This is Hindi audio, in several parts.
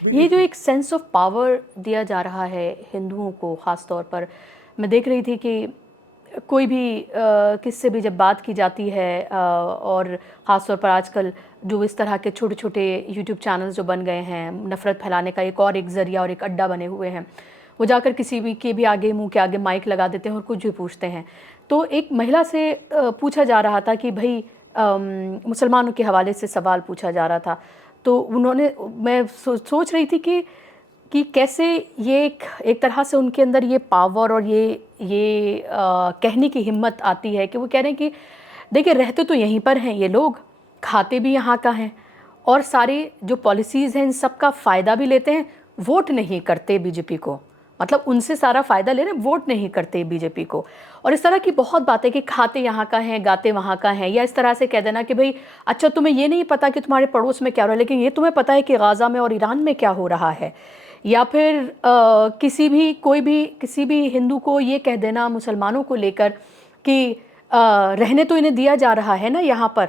ये जो एक सेंस ऑफ पावर दिया जा रहा है हिंदुओं को ख़ास तौर पर, मैं देख रही थी कि कोई भी किससे भी जब बात की जाती है और ख़ास तौर पर आजकल जो इस तरह के छोटे छोटे यूट्यूब चैनल्स जो बन गए हैं, नफ़रत फैलाने का एक ज़रिया और एक अड्डा बने हुए हैं, वो जाकर किसी भी के भी आगे मुंह के आगे माइक लगा देते हैं और कुछ भी पूछते हैं। तो एक महिला से पूछा जा रहा था कि भाई मुसलमानों के हवाले से सवाल पूछा जा रहा था, तो उन्होंने मैं सोच रही थी कि कैसे ये एक तरह से उनके अंदर ये पावर और ये कहने की हिम्मत आती है कि वो कह रहे हैं कि देखिए रहते तो यहीं पर हैं ये लोग, खाते भी यहाँ का हैं और सारी जो पॉलिसीज़ हैं इन सब का फ़ायदा भी लेते हैं, वोट नहीं करते बीजेपी को, मतलब उनसे सारा फ़ायदा ले रहे हैं, वोट नहीं करते बीजेपी को। और इस तरह की बहुत बातें कि खाते यहाँ का है, गाते वहाँ का है, या इस तरह से कह देना कि भाई अच्छा तुम्हें ये नहीं पता कि तुम्हारे पड़ोस में क्या हो रहा है, लेकिन ये तुम्हें पता है कि गाज़ा में और ईरान में क्या हो रहा है। या फिर किसी भी हिंदू को ये कह देना मुसलमानों को लेकर कि रहने तो इन्हें दिया जा रहा है ना यहाँ पर,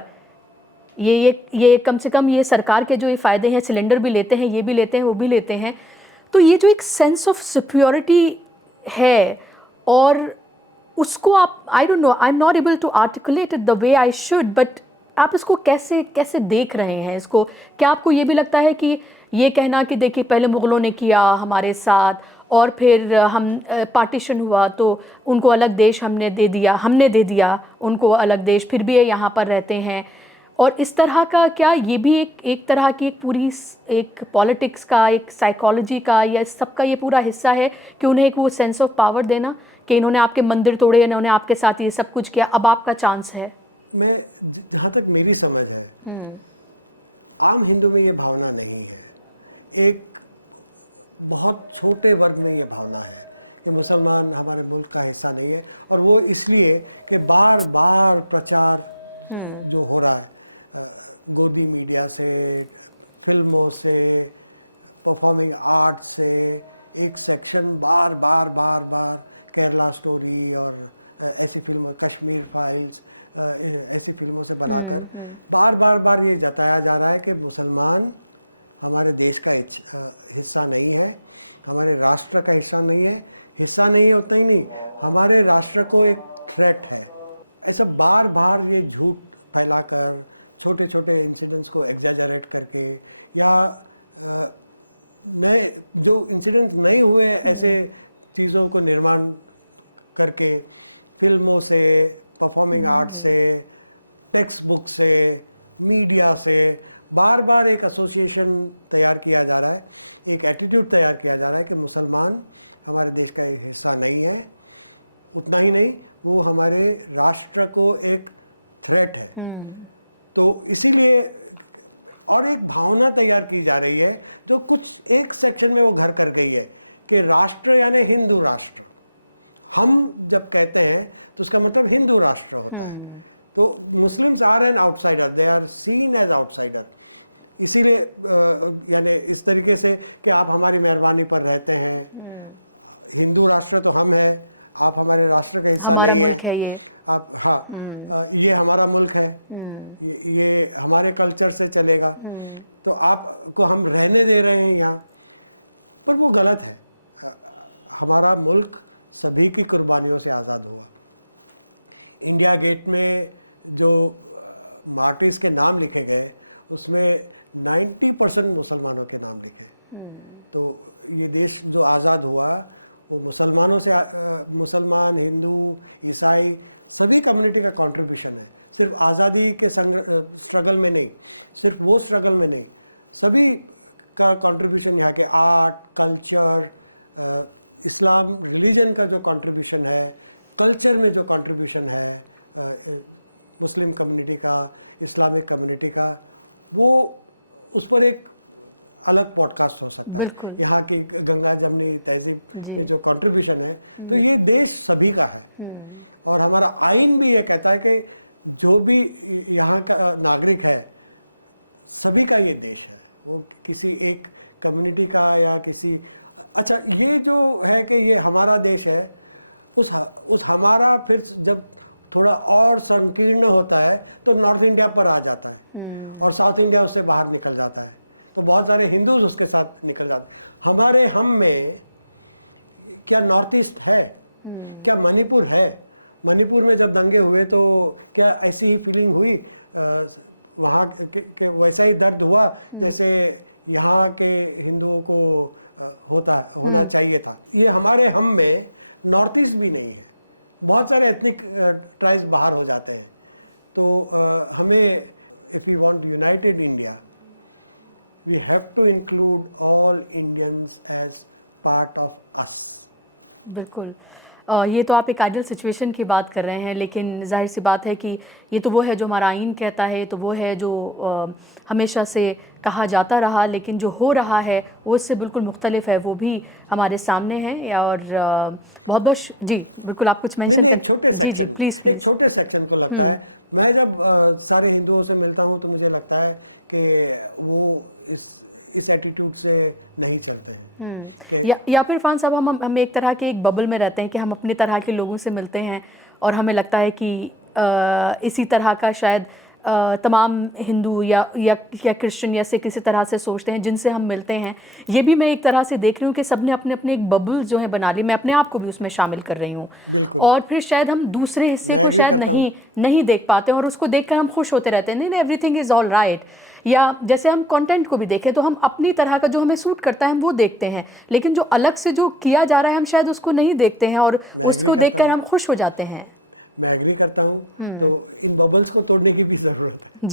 ये कम से कम ये सरकार के जो ये फ़ायदे हैं, सिलेंडर भी लेते हैं, ये भी लेते हैं, वो भी लेते हैं। तो ये जो एक सेंस ऑफ सिक्योरिटी है और उसको आप I don't know, I am not able to articulate it the way I should, but आप इसको कैसे कैसे देख रहे हैं इसको? क्या आपको ये भी लगता है कि ये कहना कि देखिए पहले मुग़लों ने किया हमारे साथ और फिर हम पार्टीशन हुआ तो उनको अलग देश हमने दे दिया उनको अलग देश, फिर भी ये यहाँ पर रहते हैं, और इस तरह का क्या ये भी एक तरह की एक पूरी एक पॉलिटिक्स का, एक साइकोलॉजी का, या इस सब का ये पूरा हिस्सा है कि उन्हें एक वो सेंस ऑफ पावर देना कि इन्होंने आपके मंदिर तोड़े, इन्होंने आपके साथ ये सब कुछ किया, अब आपका चांस है? मैं जहाँ तक मेरी समझ है, आम हिंदू में ये भावना नहीं है। एक बहुत छोटे वर्ग में ये भावना है कि मुसलमान हमारे मुल्क का हिस्सा नहीं है, और वो इसलिए कि बार बार प्रचार जो हो रहा है गोदी मीडिया से, फिल्मों से, परफॉर्मिंग आर्ट से, एक सेक्शन बार बार केरला स्टोरी और ऐसी फिल्मों, कश्मीर फाइल्स, ऐसी फिल्मों से बनाकर बार बार ये जताया जा रहा है कि मुसलमान हमारे देश का हिस्सा नहीं है, हमारे राष्ट्र का हिस्सा नहीं है, उतना ही नहीं, हमारे राष्ट्र को एक थ्रेट है। ऐसा बार बार ये झूठ फैलाकर, छोटे छोटे इंसिडेंट्स को एग्जैजरेट करके, या नए जो इंसिडेंट्स नहीं हुए ऐसे चीज़ों को निर्माण करके, फिल्मों से, परफॉर्मिंग आर्ट से, टेक्स्ट बुक से, मीडिया से बार बार एक एसोसिएशन तैयार किया जा रहा है, एक एटीट्यूड तैयार किया जा रहा है कि मुसलमान हमारे देश का एक हिस्सा नहीं है, उतना ही नहीं वो हमारे राष्ट्र को एक थ्रेट है। तो इसीलिए और एक भावना तैयार की जा रही है जो कुछ एक सेक्शन में वो घर कर गई है कि राष्ट्र यानी हिंदू राष्ट्र। हम जब कहते हैं तो उसका मतलब हिंदू राष्ट्र होता है। तो Muslims are an outsider, they are seen as outsider. इसीलिए यानी इस तरीके से कि आप हमारी मेहरबानी पर रहते हैं, हिंदू राष्ट्र तो हम है, आप हमारे राष्ट्र का हिस्सा नहीं है, आप हाँ ये हमारा मुल्क है, ये हमारे कल्चर से चलेगा, तो आपको हम रहने दे रहे हैं यहाँ, पर वो गलत है। हमारा मुल्क सभी की कुर्बानियों से आज़ाद हुआ। इंडिया गेट में जो मार्टिर्स के नाम लिखे गए उसमें 90% मुसलमानों के नाम लिखे। तो ये देश जो आज़ाद हुआ वो मुसलमानों से, मुसलमान, हिंदू, ईसाई सभी कम्युनिटी का कंट्रीब्यूशन है। सिर्फ आज़ादी के स्ट्रगल में नहीं, सिर्फ वो स्ट्रगल में नहीं, सभी का कंट्रीब्यूशन, यहाँ के आर्ट, कल्चर, इस्लाम रिलीजन का जो कंट्रीब्यूशन है, कल्चर में जो कंट्रीब्यूशन है मुस्लिम कम्युनिटी का, इस्लामिक कम्युनिटी का, वो उस पर एक अलग पॉडकास्ट हो सकता है। यहाँ की गंगा जमनी तहजीब में जो कंट्रीब्यूशन है, तो ये देश सभी का है। और हमारा आइन भी ये कहता है कि जो भी यहाँ का नागरिक है सभी का ये देश है, वो किसी एक कम्युनिटी का या किसी, अच्छा ये जो है कि ये हमारा देश है, उस हमारा फिर जब थोड़ा और संकीर्ण होता है तो नॉर्थ इंडिया पर आ जाता है और साउथ इंडिया उससे बाहर निकल जाता है। तो बहुत सारे हिंदूज उसके साथ निकल जाते। हमारे हम में क्या नॉर्थ ईस्ट है, क्या मणिपुर है? मणिपुर में जब दंगे हुए तो क्या ऐसी ही फीलिंग हुई? वहाँ के वैसा ही दर्द हुआ जैसे यहाँ के हिंदुओं को होना चाहिए था। ये हमारे हम में नॉर्थ ईस्ट भी नहीं है, बहुत सारे एथनिक ट्राइब्स बाहर हो जाते हैं। तो हमें if you want united India, we have to include all Indians as part of us. बिल्कुल। ये तो आप एक आइडियल सिचुएशन की बात कर रहे हैं, लेकिन जाहिर सी बात है कि ये तो वो है जो हमारा आइन कहता है, तो वो है जो हमेशा से कहा जाता रहा, लेकिन जो हो रहा है वो इससे बिल्कुल मुख्तलिफ है, वो भी हमारे सामने है। और बहुत बहुत जी बिल्कुल, आप कुछ मेंशन नहीं, एक छोटे सेक्शन, एक छोटे सेक्शन को लगता है। मैं जब सारे हिंदुओं से मिलता हूँ तो मुझे लगता है कि वो इस एटीट्यूड से नहीं चलते हैं या फिर इरफान साहब हम एक तरह के एक बबल में रहते हैं कि हम अपनी तरह के लोगों से मिलते हैं और हमें लगता है कि इसी तरह का शायद तमाम हिंदू या क्रिश्चियन या सिख किसी तरह से सोचते हैं जिनसे हम मिलते हैं। ये भी मैं एक तरह से देख रही हूँ कि सबने अपने अपने एक बबल जो है बना ली, मैं अपने आप को भी उसमें शामिल कर रही हूँ। और फिर शायद हम दूसरे हिस्से को शायद नहीं देख पाते और उसको देखकर हम खुश होते रहते हैं, नहीं एवरीथिंग इज ऑल राइट। या जैसे हम कंटेंट को भी देखें तो हम अपनी तरह का जो हमें सूट करता है हम वो देखते हैं, लेकिन जो अलग से जो किया जा रहा है हम शायद उसको नहीं देखते हैं और उसको देखकर हम खुश हो जाते हैं। मैं एग्री करता हूँ। तो इन बबल्स को तोड़ने की भी ज़रूरत है।